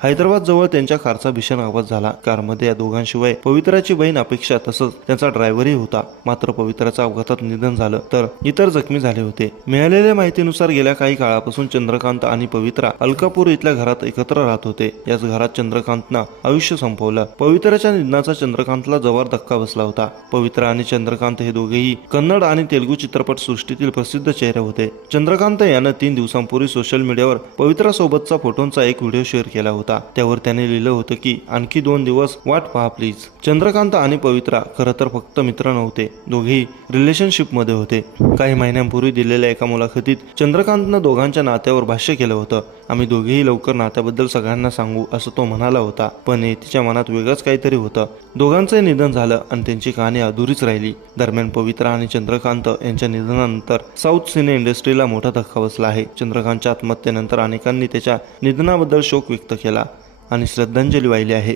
हैदराबाद जवळ त्यांच्या कारचा भीषण अपघात झाला। कारमध्ये या दोघांशिवाय पवित्राची बहीण अपेक्षा तसंच त्यांचा ड्रायव्हरही होता। मात्र पवित्राचं अपघातात निधन झालं तर इतर जखमी झाले होते। मिळालेल्या माहितीनुसार गेल्या काही काळापासून चंद्रकांत आणि पवित्रा अलकापूर इथल्या घरात एकत्र राहत होते। याच घरात चंद्रकांतनं आयुष्य संपवलं। पवित्राच्या निधनाचा चंद्रकांतला जबर धक्का बसला होता। पवित्रा आणि चंद्रकांत हे दोघेही कन्नड आणि तेलुगू चित्रपट सृष्टीतील प्रसिद्ध चेहरे होते। चंद्रकांत यानं 3 दिवसांपूर्वी सोशल मीडियावर पवित्रा सोबतचा फोटोंचा एक व्हिडिओ शेअर केला होता। त्यावर त्याने लिहिलं होतं की आणखी 2 दिवस वाट पहा प्लीज। चंद्रकांत आणि पवित्रा खरं तर फक्त मित्र नव्हते, दोघेही रिलेशनशिप मध्ये होते। काही महिन्यांपूर्वी दिलेल्या एका मुलाखतीत चंद्रकांतनं दोघांच्या नात्यावर भाष्य केलं होतं। आम्ही दोघेही लवकर नात्याबद्दल सगळ्यांना सांगू असं तो म्हणाला होता, पण तिच्या मनात वेगळंच काहीतरी होतं। दोघांचंही निधन झालं आणि त्यांची कहाणी अधुरीच राहिली। दरम्यान पवित्रा आणि चंद्रकांत यांच्या निधनानंतर साऊथ सिने इंडस्ट्रीला मोठा धक्का बसला आहे। चंद्रकांतच्या आत्महत्येनंतर अनेकांनी त्याच्या निधनाबद्दल शोक व्यक्त केला आणि श्रद्धांजली वाहिली आहे।